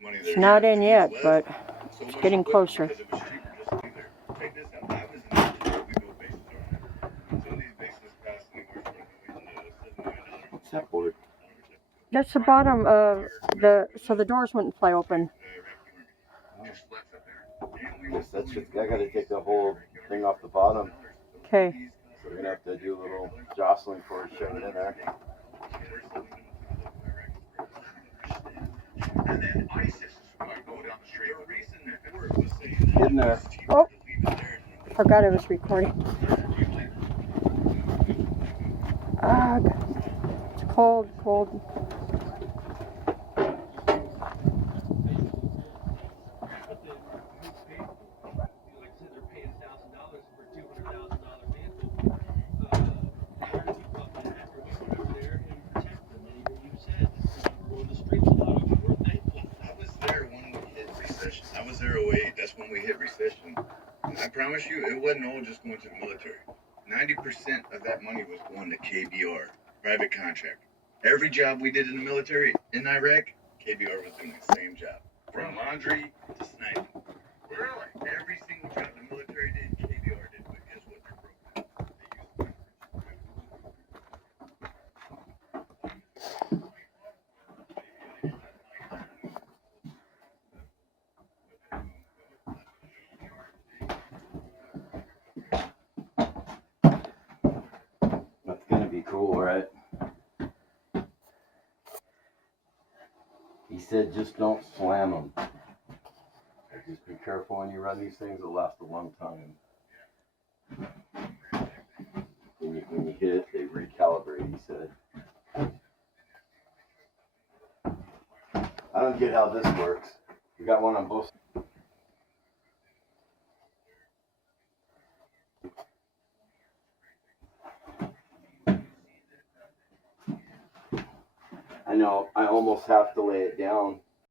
It's not in yet, but it's getting closer. What's that board? That's the bottom of so the doors wouldn't fly open. Yes, that's just, I gotta take the whole thing off the bottom. Okay. So we're gonna have to do a little jostling for it, shove it in there. In there. Oh, forgot I was recording. It's cold, cold. I was there 08. That's when we hit recession. And I promise you, it wasn't all just going to the military. 90% of that money was going to KBR, private contractor. Every job we did in the military in Iraq, KBR was doing the same job. From laundry to sniping. Really? Every single job the military did, KBR did. But guess what? They're broke. That's gonna be cool, right? He said just don't slam them. Just be careful when you run these things, it'll last a long time. When you hit it, they recalibrate, he said. I don't get how this works. We got one on both. I know, I almost have to lay it down